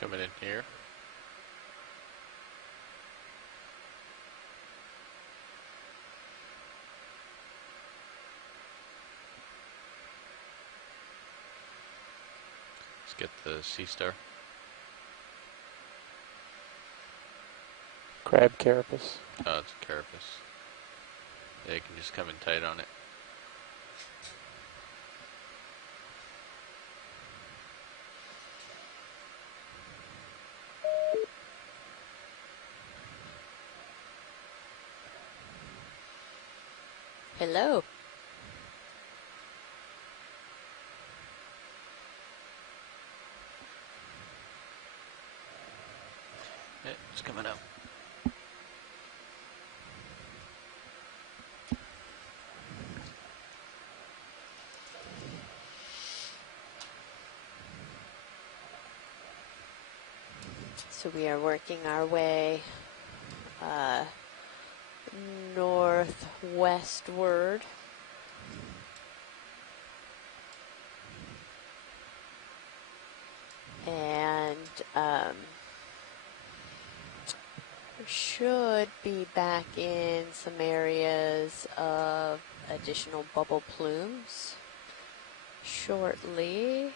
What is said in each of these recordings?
Coming in here. Let's get the sea star. Crab carapace. Oh, it's a carapace. Yeah, you can just come in tight on it. Hello. Yeah, it's coming up. So we are working our way northwestward. And should be back in some areas of additional bubble plumes shortly.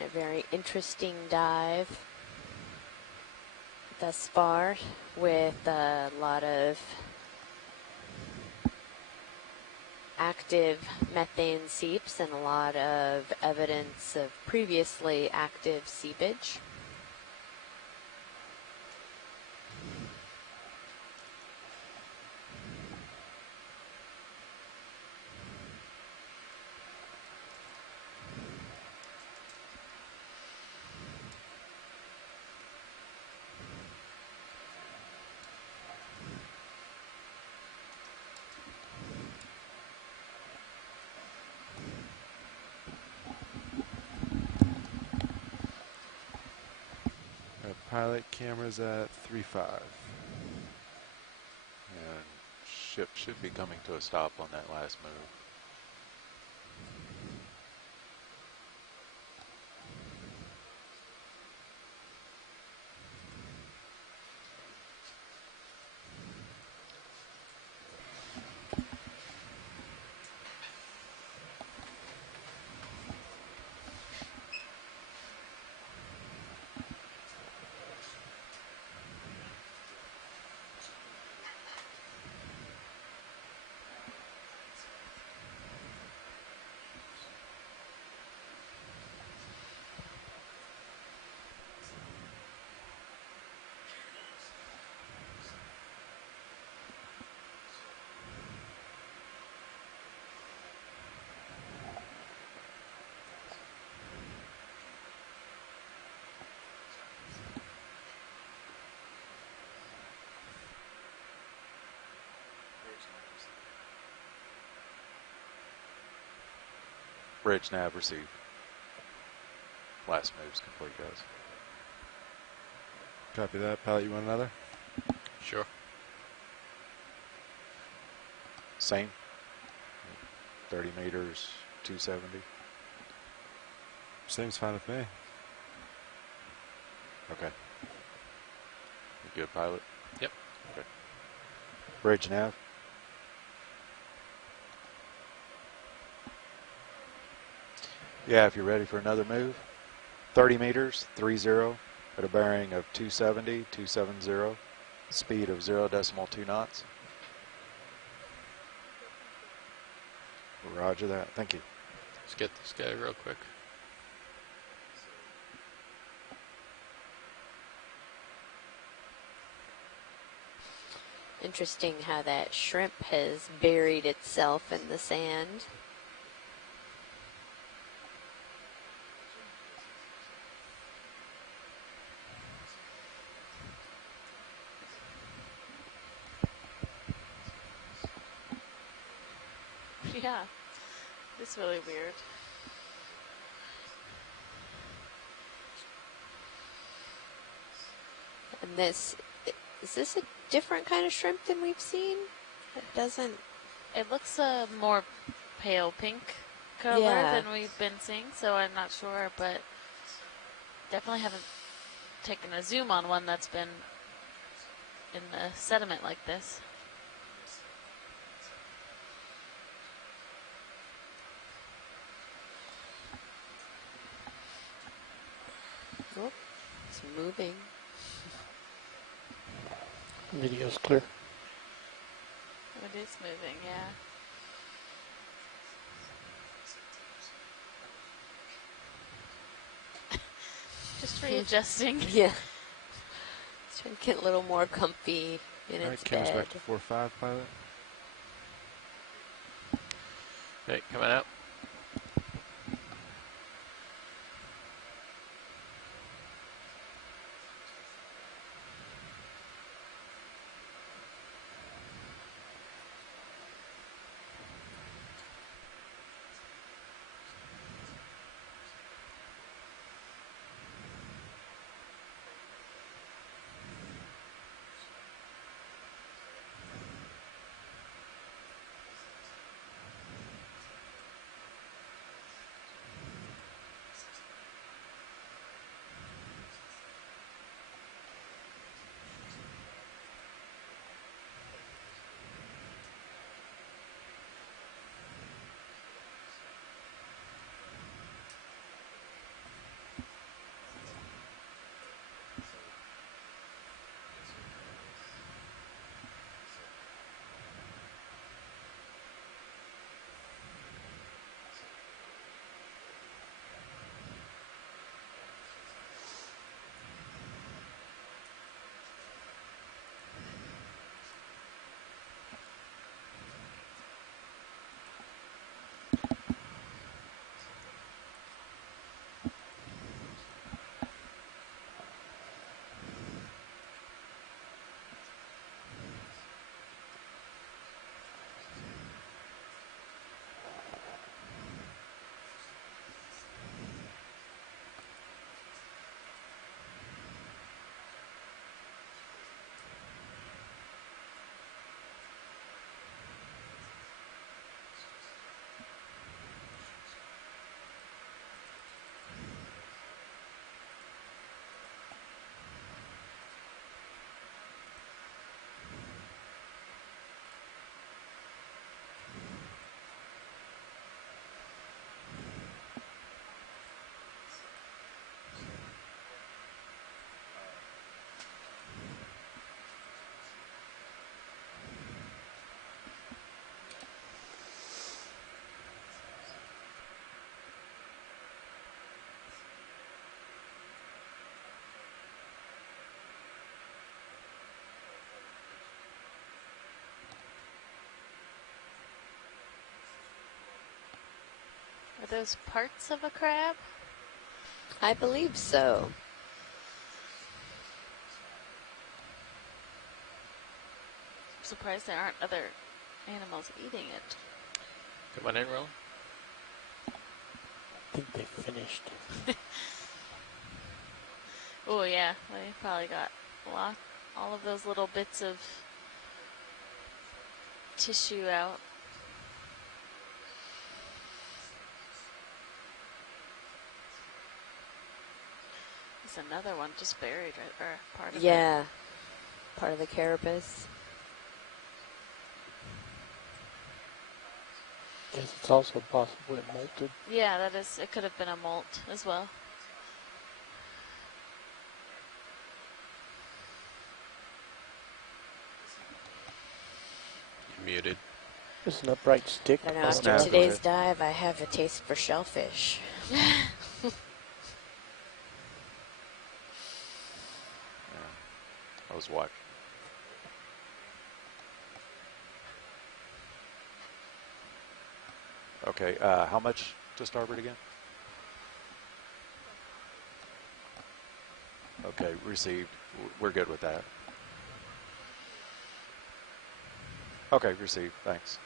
A very interesting dive thus far, with a lot of active methane seeps and a lot of evidence of previously active seepage. Pilot cameras at 3.5. And ship should be coming to a stop on that last move. Bridge nav received. Last move's complete, guys. Copy that. Pilot, you want another? Sure. Same. 30 meters, 270. Same's fine with me. Okay. You good, pilot? Yep. Okay. Bridge nav. Yeah, if you're ready for another move. 30 meters, 30, at a bearing of 270, 270, speed of 0.2 knots. Roger that. Thank you. Let's get this guy real quick. Interesting how that shrimp has buried itself in the sand. Yeah, it's really weird. And this, is this a different kind of shrimp than we've seen? It doesn't. It looks a more pale pink color Yeah. than we've been seeing, so I'm not sure, but definitely haven't taken a zoom on one that's been in the sediment like this. Oh, it's moving. Video's clear. It is moving, yeah. Just readjusting. Yeah. It's trying to get a little more comfy in All right, its cameras bed. back to 4-5, pilot. Okay, coming out. Are those parts of a crab? I believe so. I'm surprised there aren't other animals eating it. Come on in, Roland. I think they finished. Oh yeah, they probably got all of those little bits of tissue out. There's another one just buried, right, or part of it. Yeah. Part of the carapace. Guess it's also possible it molted. Yeah, that is. It could have been a molt as well. You're muted. There's an upright stick. I don't know, on after Snap, that. go today's ahead. dive, I have a taste for shellfish. Yeah. I was watching. Okay, how much to starboard again? Okay, received. We're good with that. Okay, received. Thanks.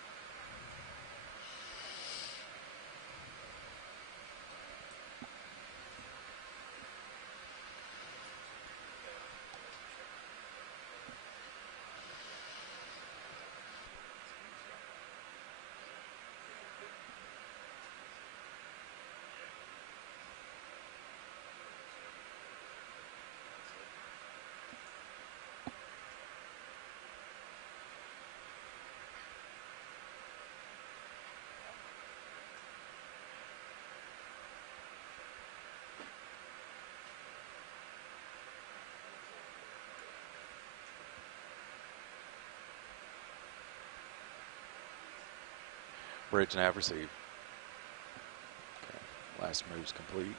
Bridge nav received. Okay. Last move's complete.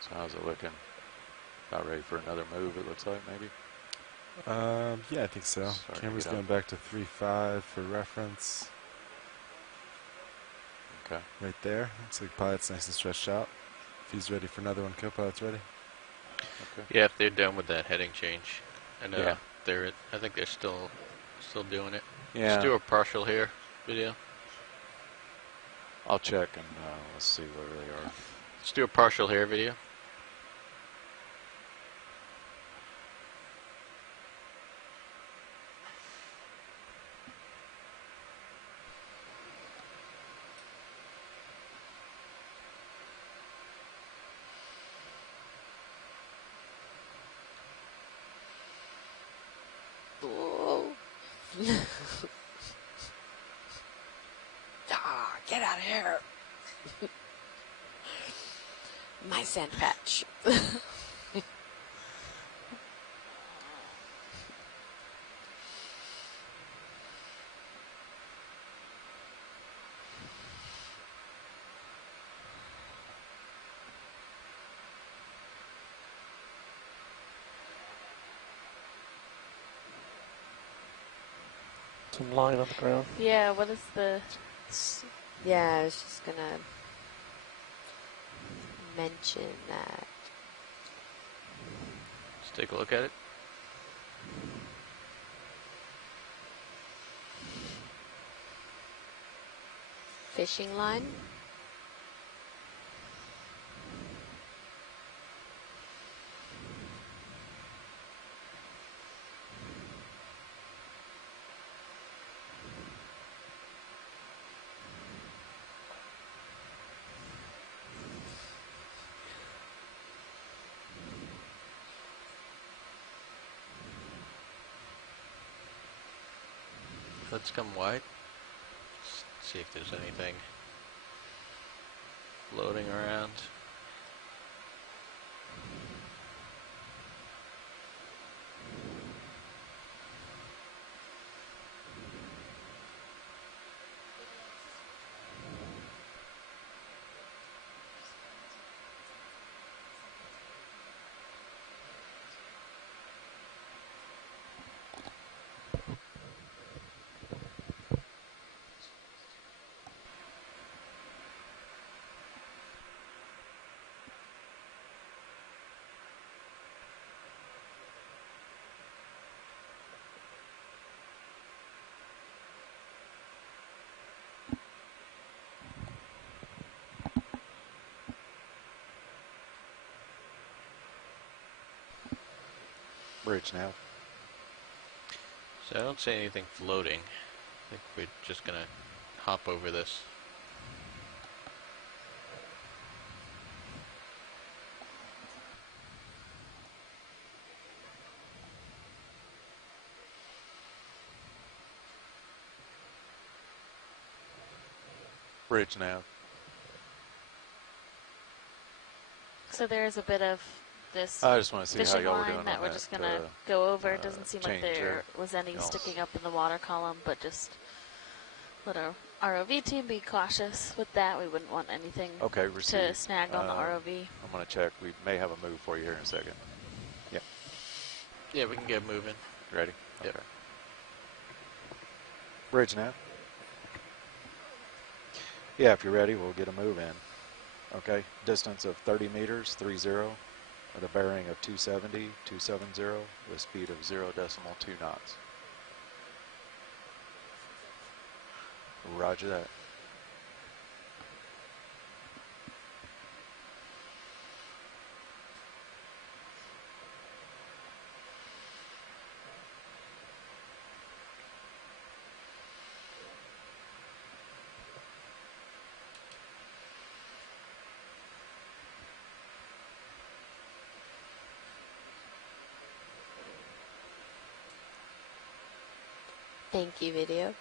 So how's it looking? About ready for another move, it looks like, maybe? Yeah, I think so. Starting to Camera's get going up. back to 3.5 for reference. Okay. Right there. Looks like pilot's nice and stretched out. If he's ready for another one, co-pilot's ready. Okay. Yeah, if they're done with that heading change. And Yeah. I think they're still doing it. Yeah. Let's do a partial here video. I'll check and let's see where they are. Let's do a partial here video. Ah, get out of here. My sand patch. Some line on the ground. Yeah, what is the... Yeah, I was just gonna mention that. Let's take a look at it. Fishing line. Let's come wide. Let's see if there's anything floating around. Bridge nav. So I don't see anything floating. I think we're just gonna hop over this. Bridge nav. So there's a bit of this I just want to see how fishing y'all were line doing that on we're that. just going to go over. It doesn't seem like change there was any y'all. sticking up in the water column, but just let our ROV team be cautious with that. We wouldn't want anything Okay, to received. snag on the ROV. I'm going to check. We may have a move for you here in a second. Yeah. Yeah, we can get moving. Ready? Yep. Okay. Bridge nav. Yeah, if you're ready, we'll get a move in. Okay. Distance of 30 meters, 30. at a bearing of 270, 270, with speed of 0.2 knots. Roger that. Thank you, video.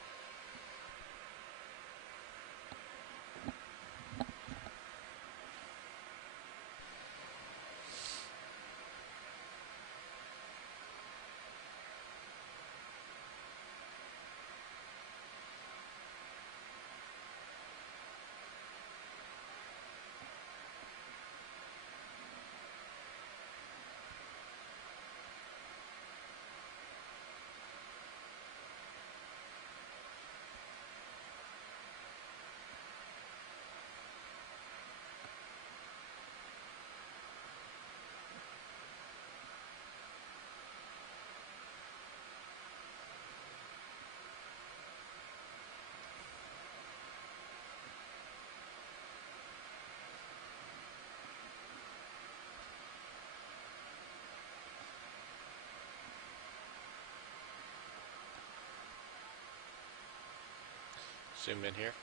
Zoom in here.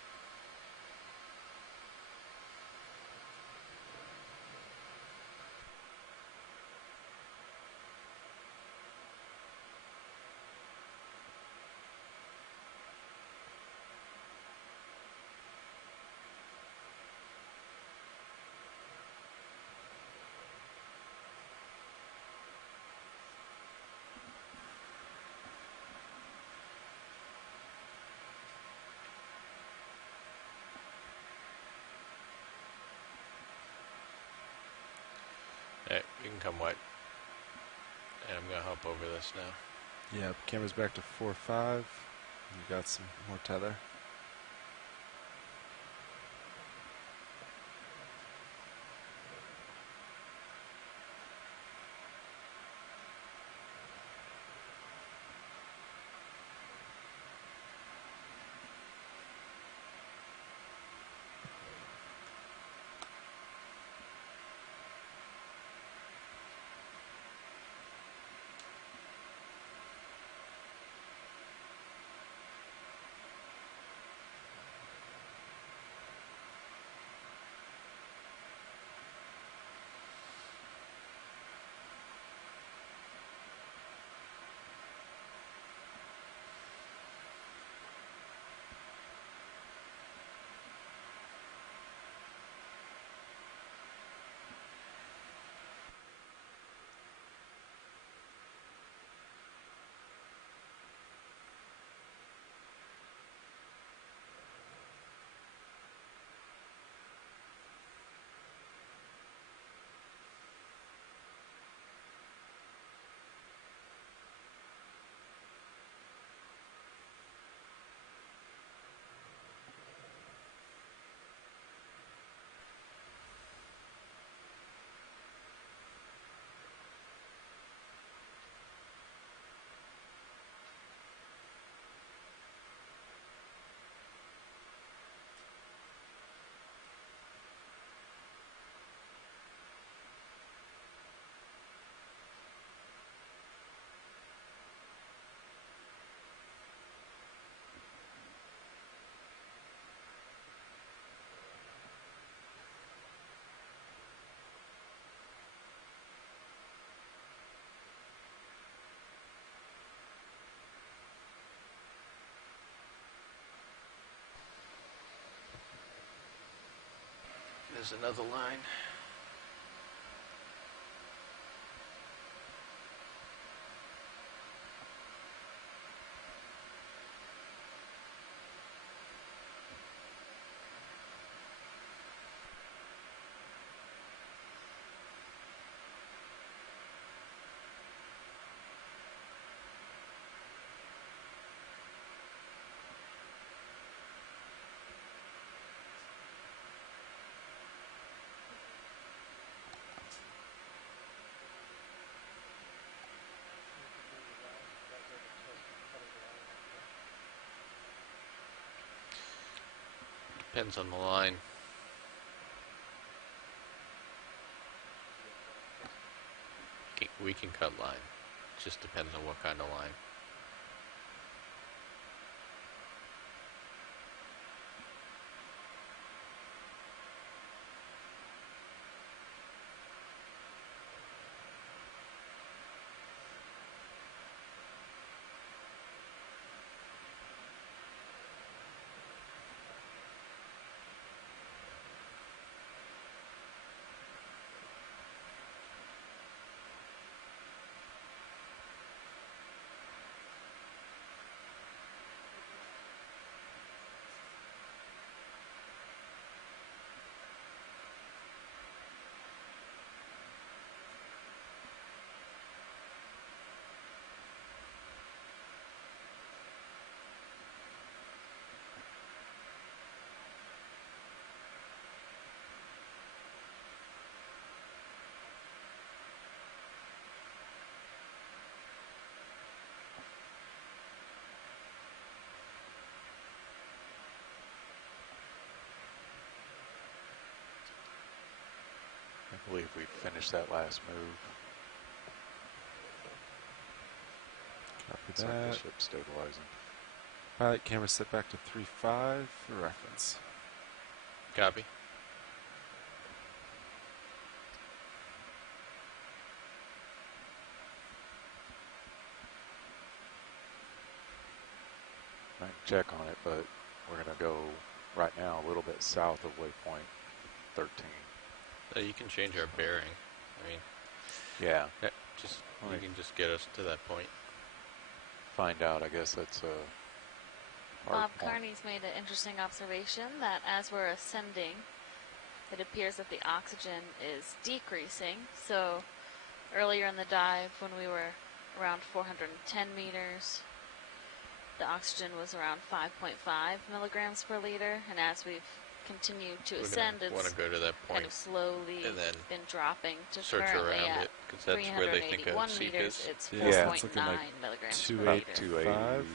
Alright, you can come wide. And I'm gonna hop over this now. Yeah, camera's back to 4.5. You got some more tether. There's another line. Depends on the line. We can cut line. Just depends on what kind of line. I believe we finished that last move. Copy Looks like the that. ship's stabilizing. Pilot camera set back to 3.5 for reference. Copy. I can check on it, but we're going to go right now a little bit south of waypoint 13. You can change our bearing. I mean, Yeah, just Right. you can just get us to that point. find out. I guess that's a hard Bob point. Carney's made an interesting observation that as we're ascending, it appears that the oxygen is decreasing. So earlier in the dive, when we were around 410 meters, the oxygen was around 5.5 milligrams per liter, and as we've continued to ascend, Want it's to go to that kind point of slowly and then been dropping to search currently around at it, because that's where they think a 381 seep meters. is. It's Yeah, it's 4.9 looking like milligrams two per About eight- liter. 280,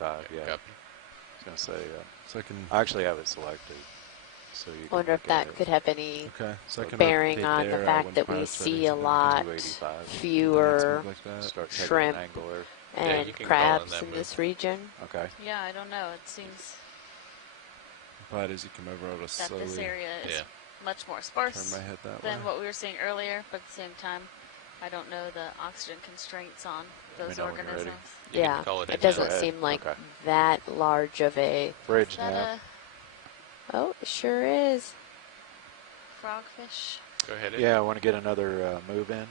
85, yeah. Copy. I was going to say, So I can. I actually have it selected. So you I can wonder if look at that it. could have any Okay, so I can bearing rotate on the there, fact when that we pilot's ready, see a so then lot 285. do the next fewer move like that. Start taking shrimp an angle there. Yeah, and you can call on crabs that in move. this region. Okay. Yeah, I don't know. It seems But as you come over, I'll just that slowly this area is Yeah. much more turn sparse my head that than way. what we were seeing earlier, but at the same time, I don't know the oxygen constraints on Let me those know when you're ready. organisms. You Yeah, can call it in it now. doesn't Go ahead. seem like Okay. that large of a. Bridge Is that nav. Oh, it sure is. a frogfish? Go ahead. Yeah, I want to get another move in.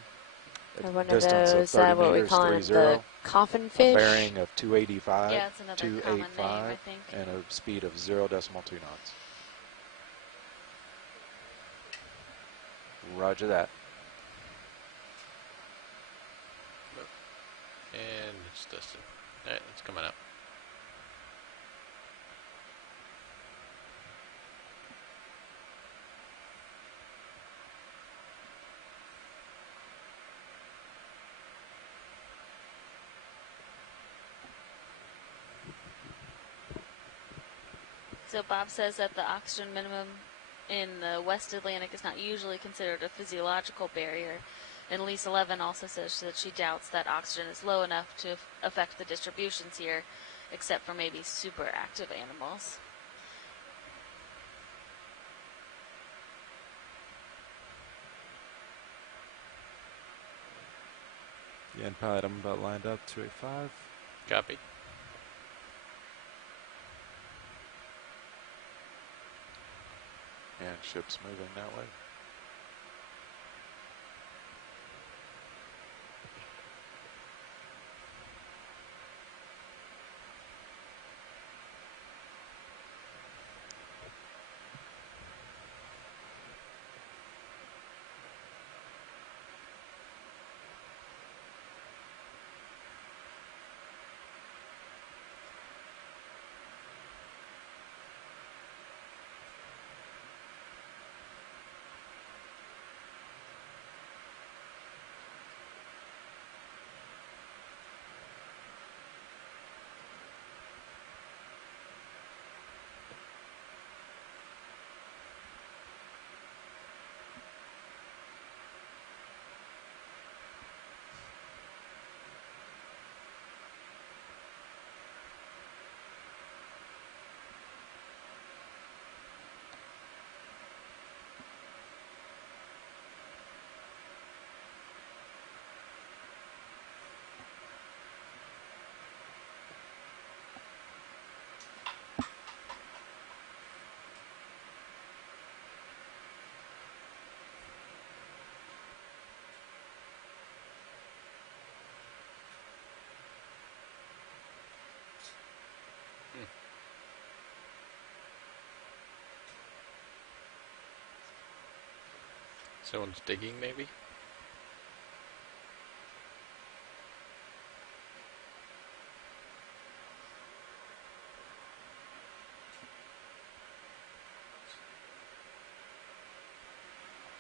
Or A one of distance those, 30 what we meters, call 30. the coffin A fish. bearing of 285, Yeah, it's another common name, I 285, think. and a speed of 0.2 knots. Roger that. And it's dusted. Alright, it's coming up. So Bob says that the oxygen minimum in the West Atlantic is not usually considered a physiological barrier. And Lisa Levin also says that she doubts that oxygen is low enough to affect the distributions here, except for maybe super active animals. Yeah, and pilot, I'm about lined up, 285. Copy. And ship's moving that way. Someone's digging, maybe?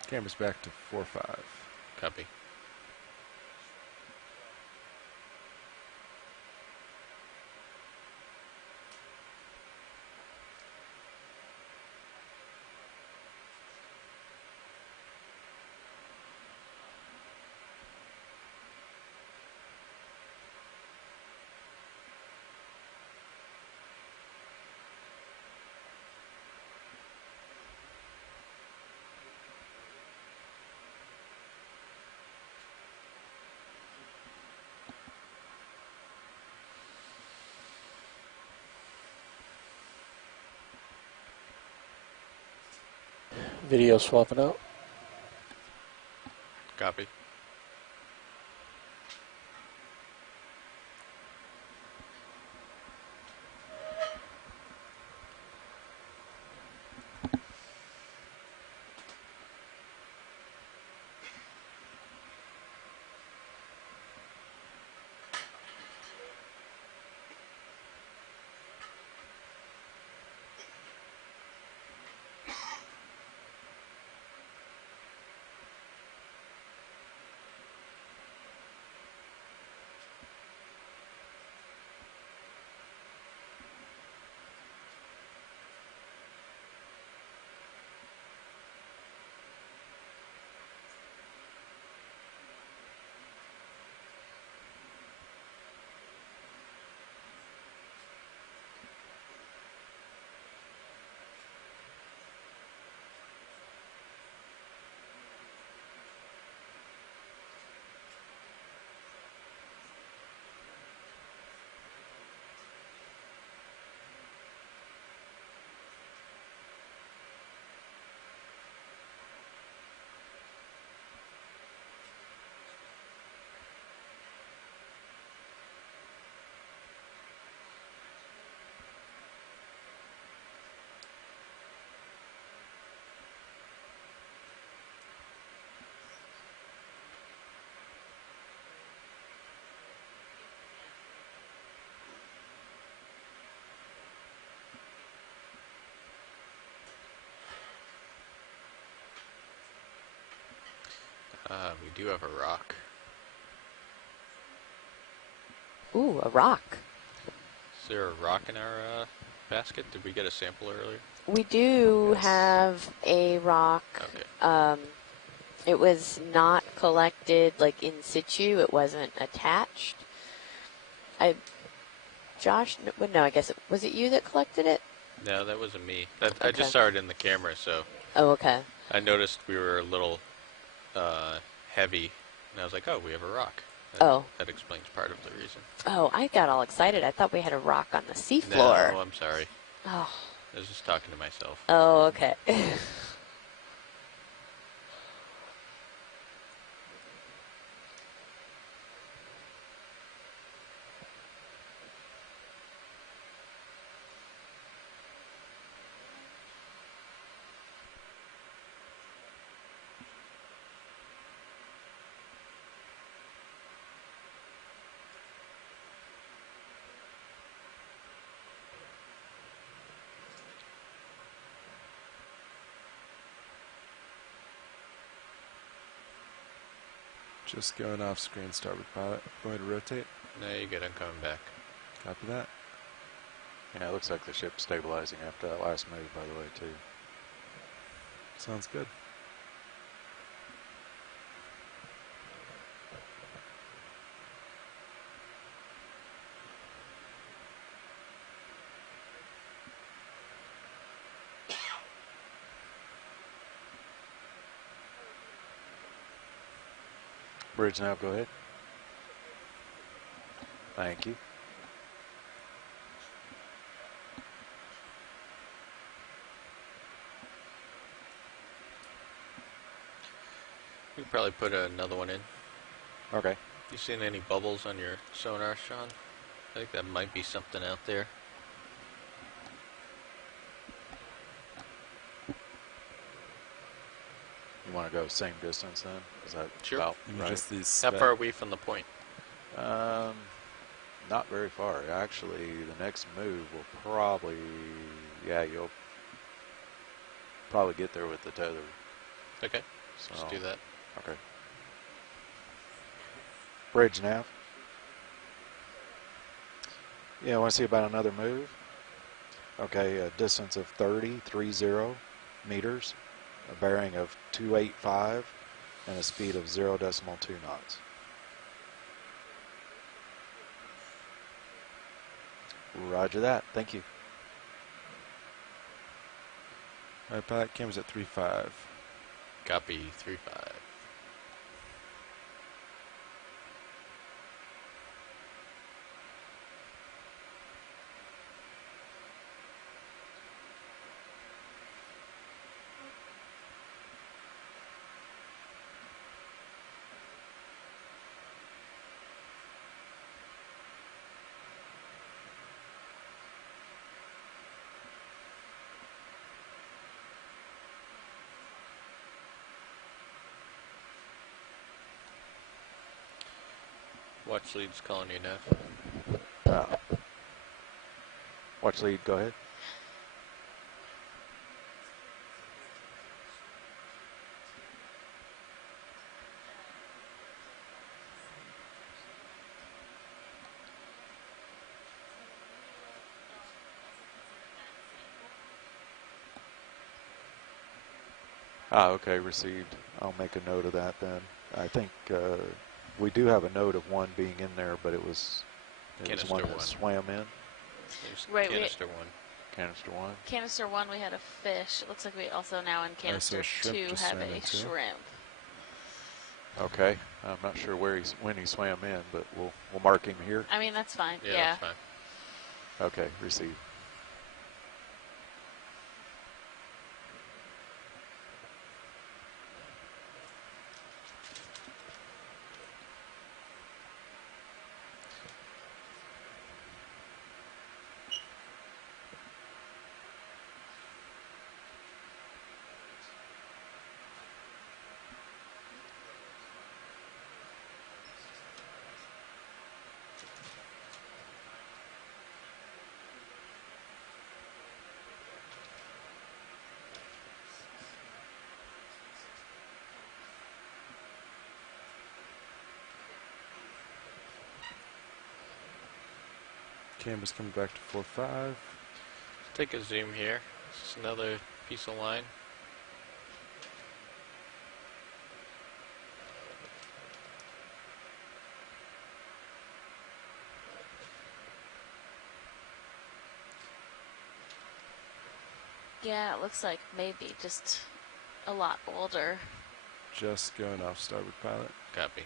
Camera's back to 4-5. Copy. Video swapping out. Copy. We do have a rock. Ooh, a rock. Is there a rock in our basket? Did we get a sample earlier? We do Yes. have a rock. Okay. It was not collected like in situ. It wasn't attached. Josh, no, I guess was it you that collected it? No, that wasn't me. I Okay. just saw it in the camera, so Oh, okay. I noticed we were a little heavy, and I was like, oh, we have a rock. Oh. That explains part of the reason. Oh, I got all excited. I thought we had a rock on the seafloor. No, I'm sorry. Oh. I was just talking to myself. Oh, okay. Just going off screen, starboard pilot. Go ahead and rotate. No, you're good. I'm coming back. Copy that. Yeah, it looks like the ship's stabilizing after that last move, by the way, too. Sounds good. Bridge nav, go ahead. Thank you. We could probably put another one in. Okay. You seen any bubbles on your sonar, Sean? I think that might be something out there. You want to go same distance then? Is that Sure. about You mean right? just these How far are we from the point? Not very far. Actually, the next move will probably, yeah, you'll probably get there with the tether. Okay, So, let's do that. Okay. Bridge nav. Yeah, I want to see about another move. Okay, a distance of 30 meters, a bearing of 285, and a speed of 0.2 knots. Roger that. Thank you. All right, pilot camera's at 3.5. Copy 3-5. Watch lead's calling you now. Watch lead, go ahead. Okay, received. I'll make a note of that then. I think we do have a note of one being in there, but it was Canister one that one. swam in. There's Right, canister 1. Canister one. Canister 1, we had a fish. It looks like we also now in canister shrimp 2 just have swam a in too. shrimp. Okay, I'm not sure when he swam in, but we'll mark him here. I mean, that's fine. Yeah, Yeah. that's fine. Okay, received. Camera's coming back to 4.5. Let's take a zoom here. This is another piece of line. Yeah, it looks like maybe just a lot older. Just going off starboard, pilot. Copy.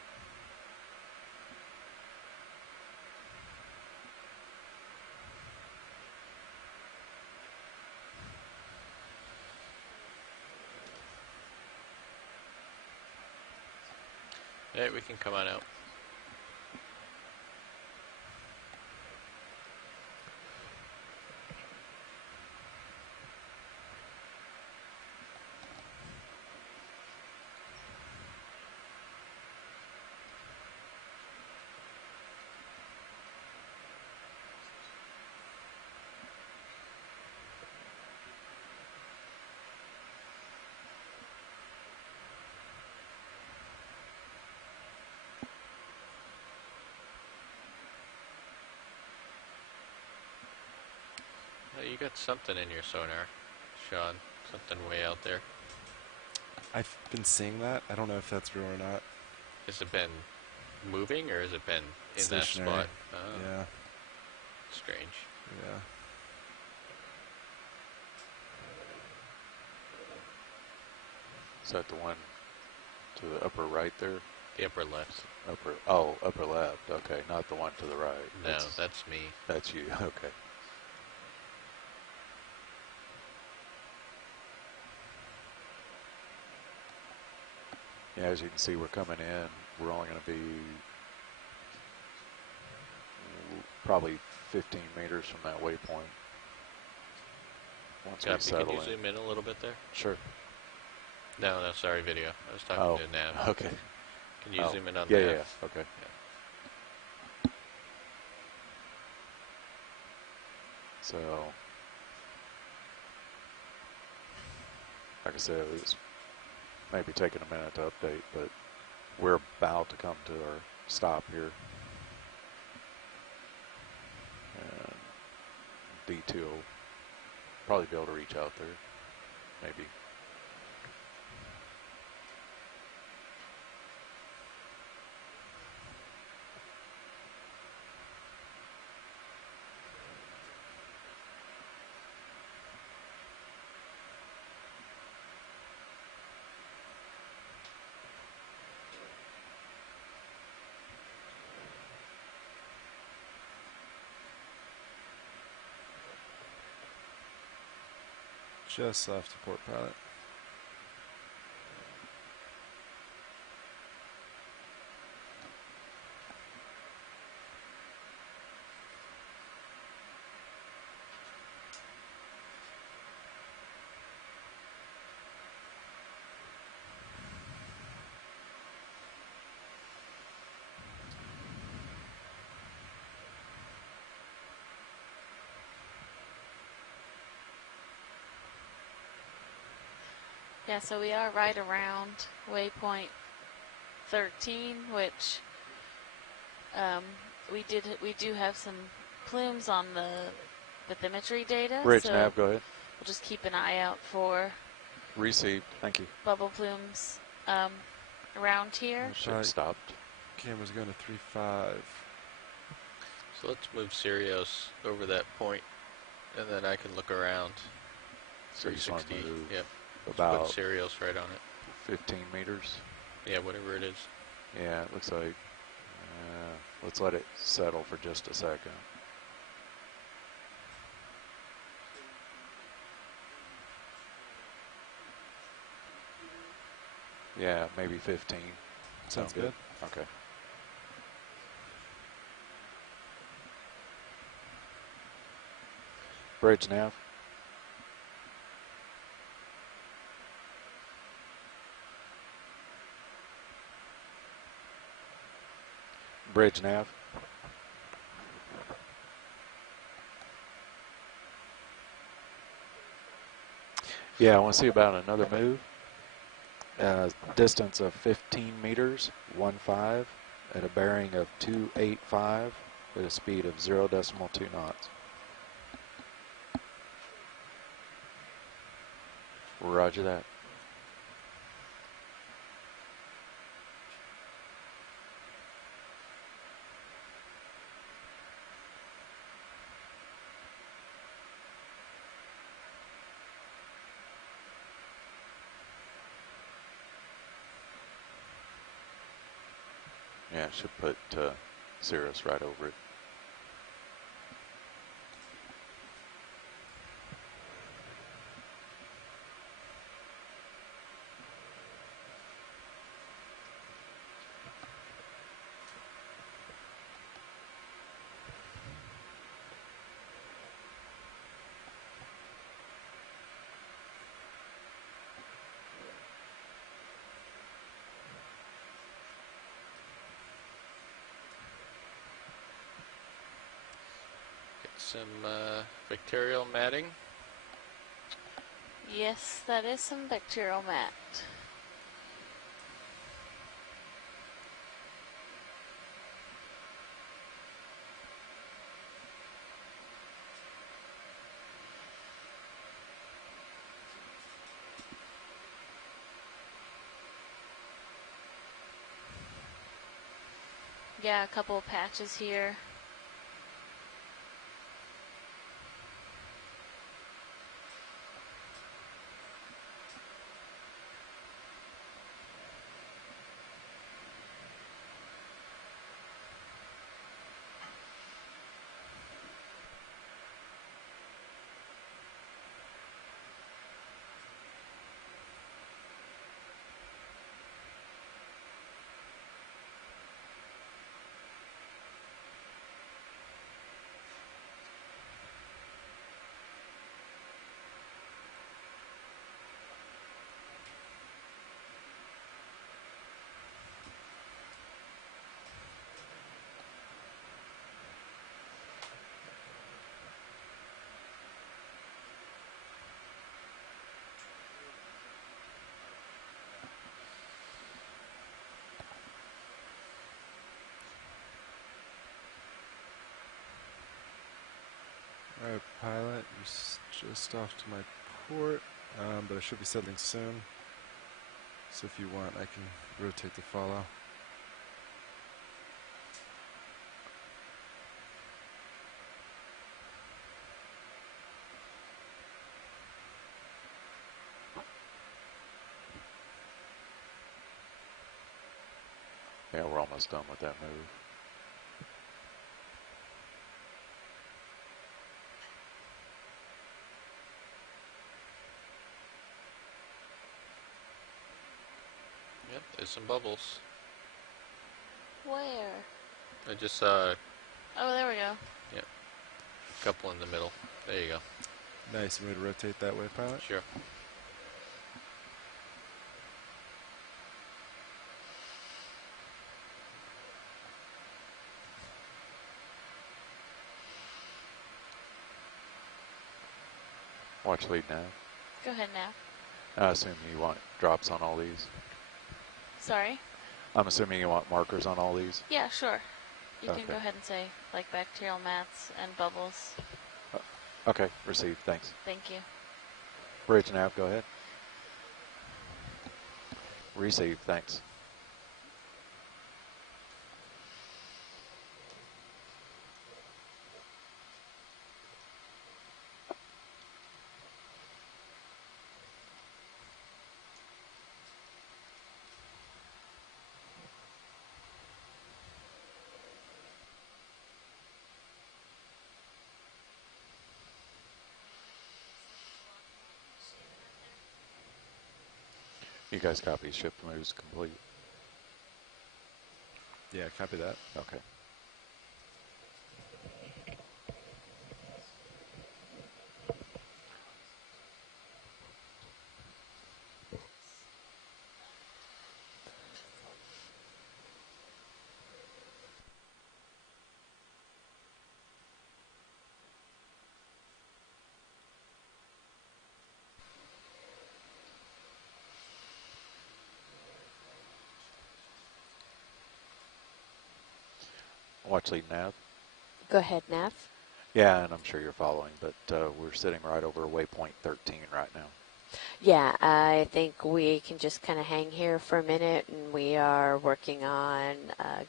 Alright, we can come on out. You got something in your sonar, Sean. Something way out there. I've been seeing that. I don't know if that's real or not. Has it been moving or has it been in Stationary. that spot? Oh, Yeah, strange. yeah. Is that the one to the upper right there? The upper left. Upper left. Okay, not the one to the right. No, that's me. That's you. Okay. Yeah, as you can see, we're coming in. We're only going to be probably 15 meters from that waypoint. Once we Copy. settle Can you in. zoom in a little bit there? Sure. No, no, sorry, video. I was talking Oh, to Nav. okay. Can you Oh, zoom in on yeah, Nav? yeah, okay. So, like I said, it's maybe taking a minute to update, but we're about to come to our stop here. And D2 will probably be able to reach out there, maybe. Just left the port pilot. Yeah, so we are right around waypoint 13, which we do have some plumes on the bathymetry data. Bridge so nav, go ahead. We'll just keep an eye out for Received, thank you. bubble plumes around here. Ship stopped. Camera's going to 3.5. So let's move Sirius over that point, and then I can look around. So you just want to 360. move Yep. Let's about put Sirius right on it. 15 meters. Yeah, whatever it is. Yeah, it looks like, let's let it settle for just a second. Yeah, maybe 15. Sounds good. Okay. Bridge nav. Bridge nav. Yeah, I want to see about another move. Distance of 15 meters, 1.5, at a bearing of 285, with a speed of 0.2 knots. Roger that. Yeah, should put Cirrus right over it. Get some bacterial matting. Yes, that is some bacterial mat. Yeah, a couple of patches here. just off to my port, but I should be settling soon. So if you want, I can rotate to follow. Yeah, we're almost done with that move. Yep, there's some bubbles. Where? I just saw a Oh, there we go. couple in the middle. There you go. Nice. You want me to rotate that way, pilot? Sure. Watch lead nav. Go ahead, Nav. I assume you want drops on all these. Sorry. I'm assuming you want markers on all these. Yeah, sure. You can Okay. go ahead and say, like, bacterial mats and bubbles. Okay, received. Thanks. Thank you. Bridge nav, go ahead. Received. Thanks. You guys copy ship moves complete. Yeah, copy that. Okay. Watch lead nav. Go ahead, Nav. Yeah, and I'm sure you're following, but we're sitting right over waypoint 13 right now. Yeah, I think we can just kind of hang here for a minute, and we are working on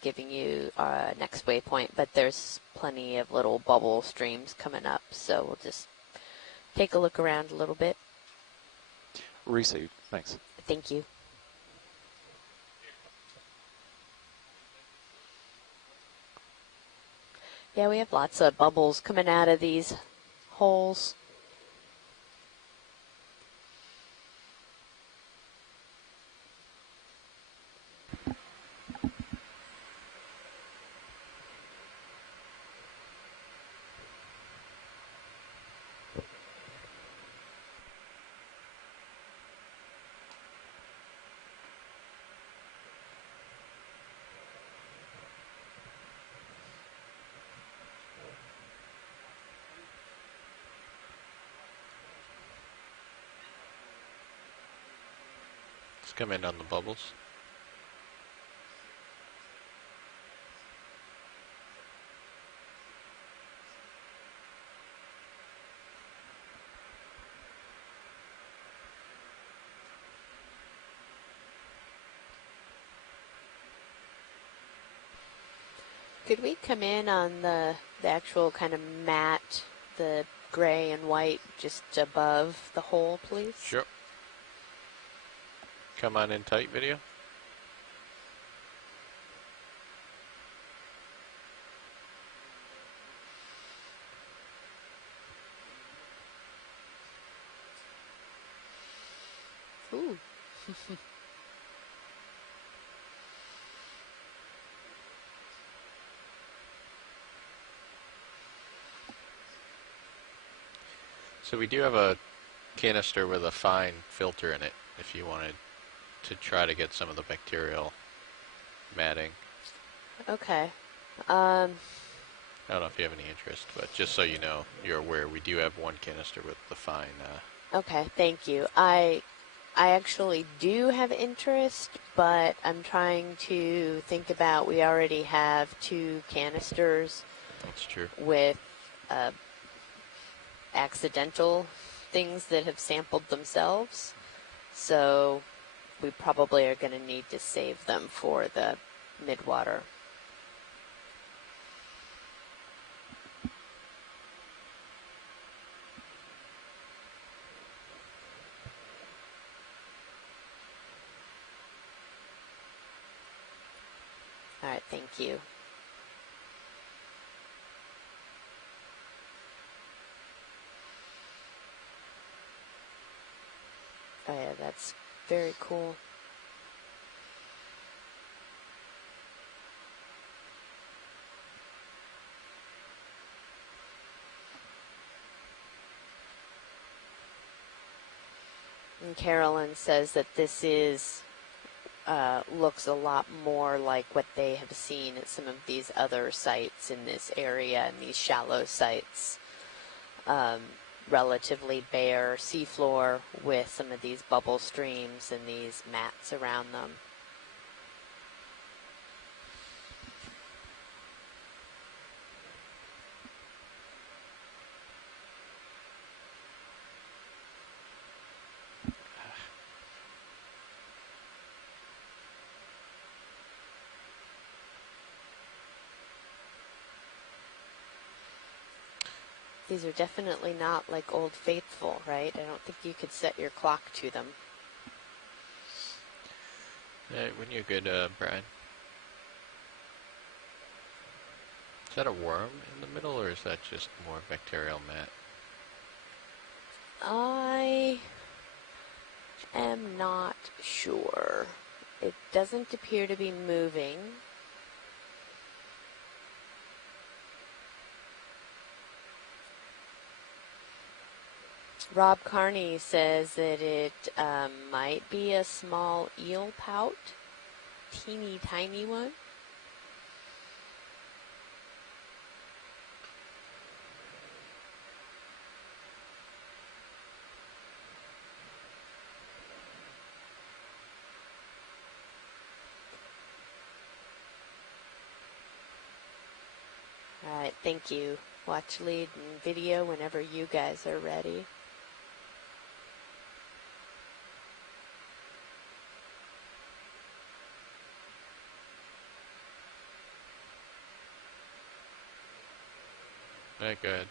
giving you our next waypoint, but there's plenty of little bubble streams coming up, so we'll just take a look around a little bit. Received. Thanks. Thank you. Yeah, we have lots of bubbles coming out of these holes. Let's come in on the bubbles. Could we come in on the actual kind of matte, the gray and white just above the hole, please? Sure. Come on in tight, video. Ooh. So we do have a canister with a fine filter in it if you wanted to try to get some of the bacterial matting. Okay. I don't know if you have any interest, but just so you know, you're aware, we do have one canister with the fine. Okay, thank you. I actually do have interest, but I'm trying to think about, we already have 2 canisters That's true. with accidental things that have sampled themselves. So we probably are going to need to save them for the midwater. All right, thank you. Oh yeah, that's very cool. And Carolyn says that this is looks a lot more like what they have seen at some of these other sites in this area, and these shallow sites. Relatively bare seafloor with some of these bubble streams and these mats around them. These are definitely not like Old Faithful, right? I don't think you could set your clock to them. When you're good, Brian. Is that a worm in the middle, or is that just more bacterial mat? I am not sure. It doesn't appear to be moving. Rob Carney says that it might be a small eel pout, teeny tiny one. All right, thank you. Watch, lead, and video whenever you guys are ready. Very good.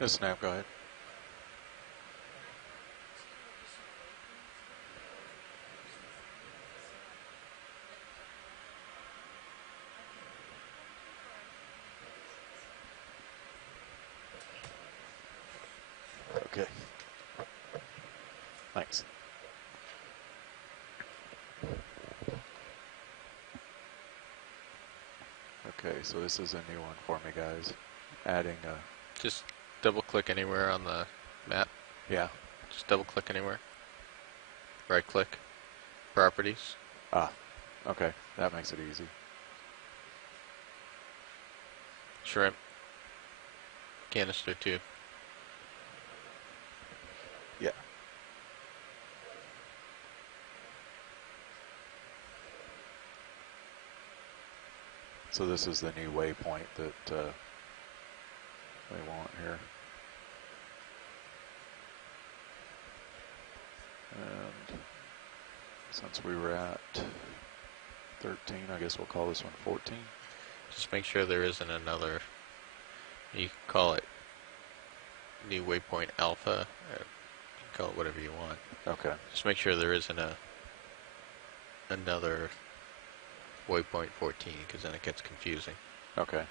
Yes, Snap, go ahead. Okay. Thanks. Okay, so this is a new one for me, guys. Adding Just double click anywhere on the map. yeah. Just double click anywhere. Right click. Properties. Ah, okay. That makes it easy. Shrimp. Canister 2. Yeah. So this is the new waypoint that they want here. And since we were at 13, I guess we'll call this one 14. Just make sure there isn't another. You can call it new waypoint alpha. You can call it whatever you want. Okay. Just make sure there isn't another waypoint 14, because then it gets confusing. Okay.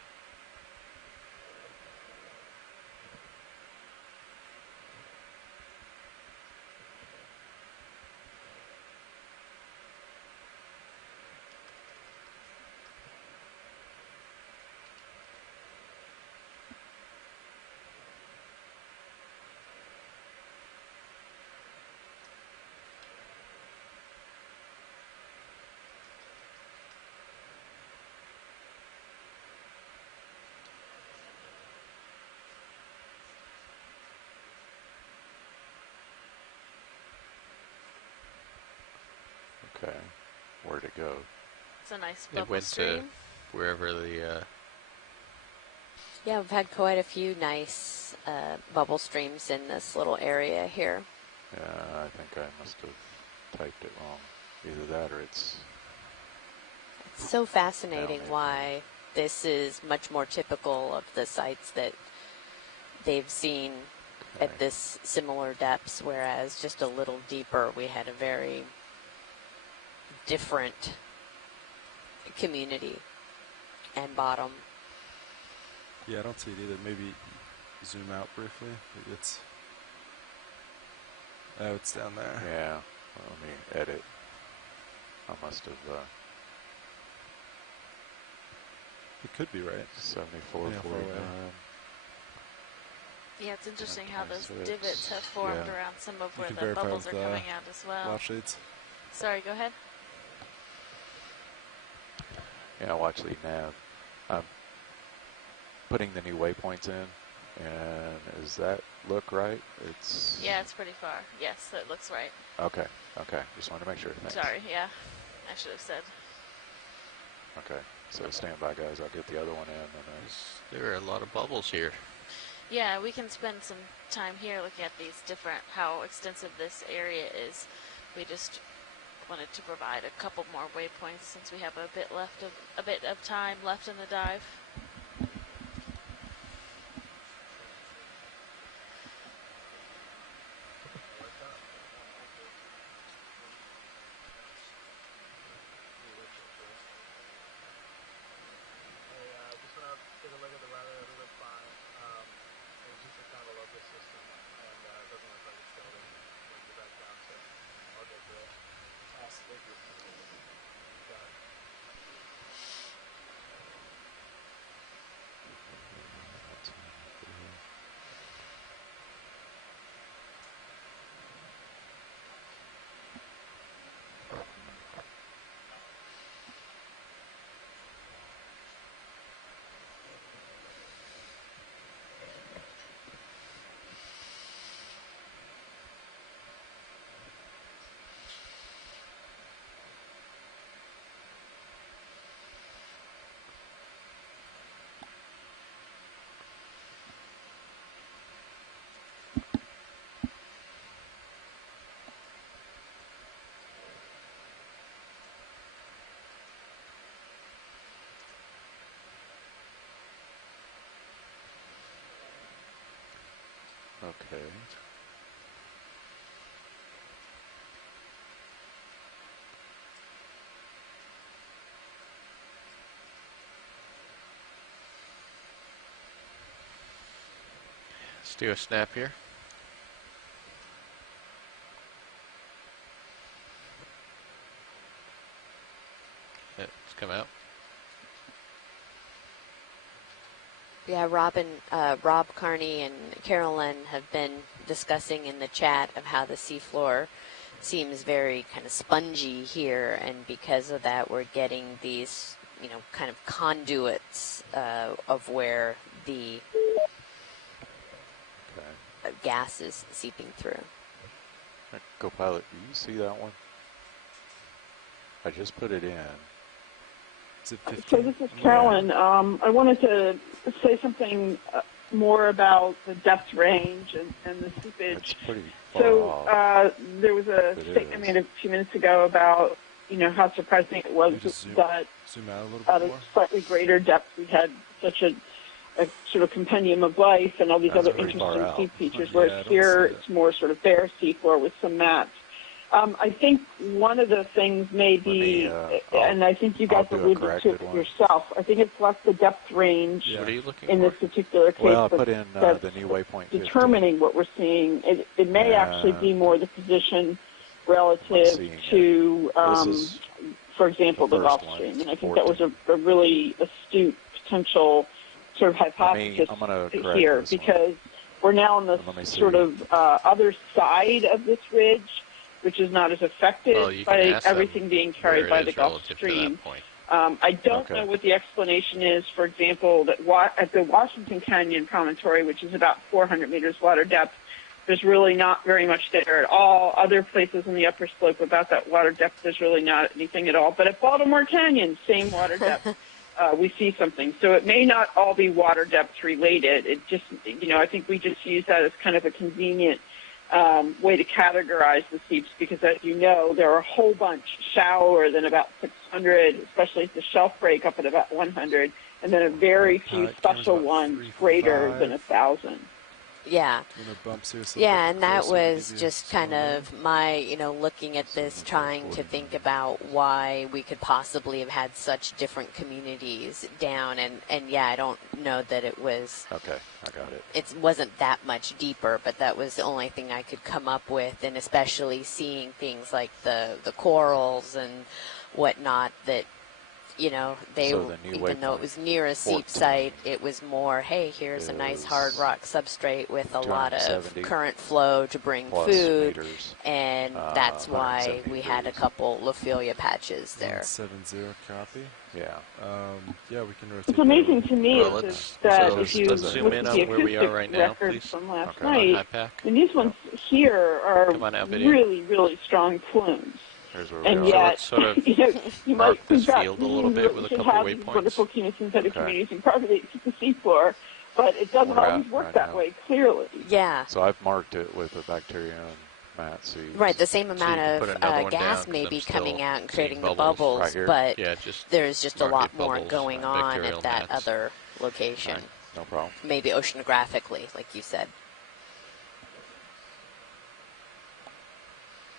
Okay. Where'd it go? It's a nice It bubble went to stream. wherever the Yeah, we've had quite a few nice bubble streams in this little area here. Yeah, I think I must have typed it wrong. Either that or it's... It's so fascinating Down in why this is much more typical of the sites that they've seen Okay. at this similar depths, whereas just a little deeper we had a very different community and bottom. Yeah, I don't see it either. Maybe zoom out briefly. Maybe it's... Oh, it's down there. Yeah. Well, let me edit. I must have... It could be right. 74, Yeah, far 49. away. Yeah, it's interesting how those 26. divots have formed Yeah. around some of You where can the verify bubbles are with, coming out as well. Watch leads. Sorry, go ahead. Yeah, watch lead nav. I'm putting the new waypoints in, and does that look right? It's... Yeah, it's pretty far. Yes, that looks right. Okay, okay. Just wanted to make sure. Thanks. Sorry, yeah. I should have said. Okay, so stand by, guys. I'll get the other one in. And there are a lot of bubbles here. Yeah, we can spend some time here looking at these different, how extensive this area is. We just wanted to provide a couple more waypoints since we have a bit of time left in the dive. okay. Let's do a snap here. Let's come out. Yeah, Rob Carney and Carolyn have been discussing in the chat of how the seafloor seems very kind of spongy here, and because of that, we're getting these, kind of conduits of where the Okay. gas is seeping through. Copilot, do you see that one? I just put it in. Is it So 15? this is Carolyn. I wanted to say something more about the depth range and the It's seepage. pretty far So off. there was a It statement I is. made a few minutes ago about, how surprising it was You just that Zoom out a little at bit a more. slightly greater depth we had such a sort of compendium of life and all these That's other pretty far interesting out. seep features, Yeah, whereas I don't here see it. it's more sort of bare seafloor with some mats. I think one of the things may be, and I think you guys I'll do a alluded to corrected it one. yourself, I think it's less the depth range Yeah. What are you looking in for? this particular case Well, I put in that's the new waypoint 15. determining what we're seeing. It may actually be more the position relative seeing to, This is for example, the the first Gulf one. Stream. And I think 14. that was a really astute potential sort of hypothesis I'm gonna correct here, this one. because we're now on the Let me sort see. of other side of this ridge, which is not as affected Well, you can by ask them everything being where carried it by is the Gulf relative to Stream. that point. I don't Okay. know what the explanation is, for example, that at the Washington Canyon promontory, which is about 400 meters water depth, there's really not very much there at all. Other places in the upper slope about that water depth, there's really not anything at all. But at Baltimore Canyon, same water depth, we see something. So it may not all be water depth related. It just, I think we just use that as kind of a convenient way to categorize the seeps because, as you know, there are a whole bunch shallower than about 600, especially at the shelf break up at about 100, and then a very few special ones greater than 1,000. Yeah. Bumps here, so Yeah, and that closer to was give you just some kind idea. of my, looking at this, trying to think about why we could possibly have had such different communities down. And yeah, I don't know that it was, Okay, I got it. it wasn't that much deeper, but that was the only thing I could come up with. And especially seeing things like the corals and whatnot that, they, So the new even though it waypoint, was near a seep 14, site, it was more, hey, here's a nice hard is rock substrate with a lot of 270 current flow to bring plus food, meters. and that's why 170 we had a degrees. couple Lophelia patches there. 170 copy. Yeah. Yeah, we can rotate. What's amazing that to me Well, is let's- that so if you let's look zoom at in the on where we are acoustic right now, records please. from last Okay. On night, high pack. and these ones here are Come on now, video. really, really strong plumes. Here's where And we are. yet, let's sort of you mark might this think that field a little bit with a couple have waypoints. wonderful chemosynthetic Okay. communities and carbonates at the seafloor, but it doesn't We're always at work right that now. way, clearly. Yeah. So I've marked it with a bacterium mat seed. Right, the same So you amount can put of another one gas down, may 'cause be I'm still coming out and seeing creating the bubbles bubbles, right here. but Yeah, just there's just a mark lot it more bubbles, going on bacterial at that mats. other location. Okay, no problem. Maybe oceanographically, like you said.